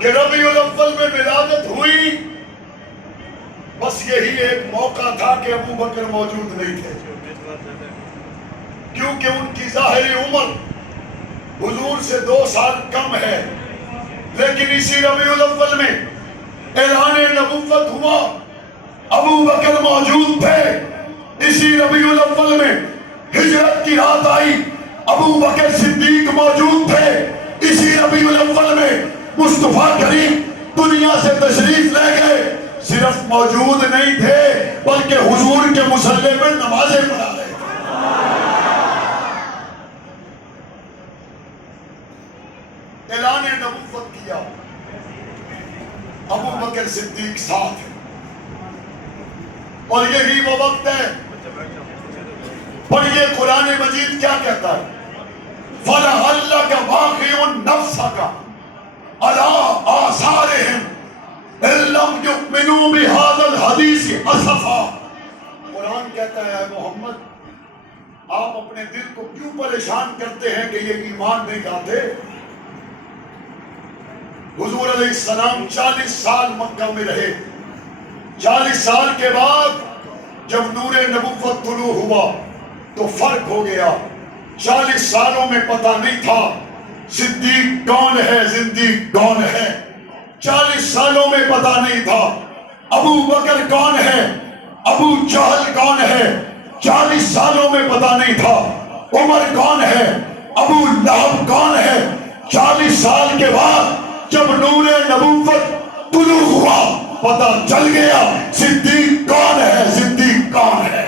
کہ ربیع الاول میں ولادت ہوئی، بس یہی ایک موقع تھا کہ ابو بکر موجود نہیں تھے، کیونکہ ان کی ظاہری عمر حضور سے 2 سال کم ہے، لیکن اسی ربیع الاول میں اعلان نبوت ہوا، ابو بکر موجود تھے۔ اسی ربیع الاول میں ہجرت کی رات آئی، ابو بکر صدیق موجود تھے۔ اسی ربیع الاول میں مصطفیٰ کریم دنیا سے تشریف لے گئے، صرف موجود نہیں تھے بلکہ حضور کے مصلی پر نمازیں پڑھا رہے تھے۔ اعلان نبوت کیا، ابو بکر صدیق ساتھ ہیں، اور یہی وہ وقت ہے۔ پڑھیے قرآن مجید کیا کہتا ہے، فَلَعَلَّكَ بَاخِعٌ نَفْسَكَ عَلَىٰ آثَارِهِمْ إِن لَّمْ يُؤْمِنُوا بِهَٰذَا الْحَدِيثِ أَسَفًا۔ قرآن کہتا ہے محمد، آپ اپنے دل کو کیوں پریشان کرتے ہیں کہ یہ ایمان نہیں لاتے؟ حضور علیہ السلام 40 سال مکہ میں رہے، 40 سال کے بعد جب نور نبوت طلوع ہوا تو فرق ہو گیا۔ 40 سالوں میں پتہ نہیں تھا صدیق کون ہے، زندیق کون ہے۔ 40 سالوں میں پتہ نہیں تھا ابو بکر کون ہے، ابو جہل کون ہے۔ 40 سالوں میں پتہ نہیں تھا عمر کون ہے، ابو لہب کون ہے۔ 40 سال کے بعد جب نور نبوت طلوع ہوا پتہ چل گیا صدیق کون ہے، صدیق کون ہے۔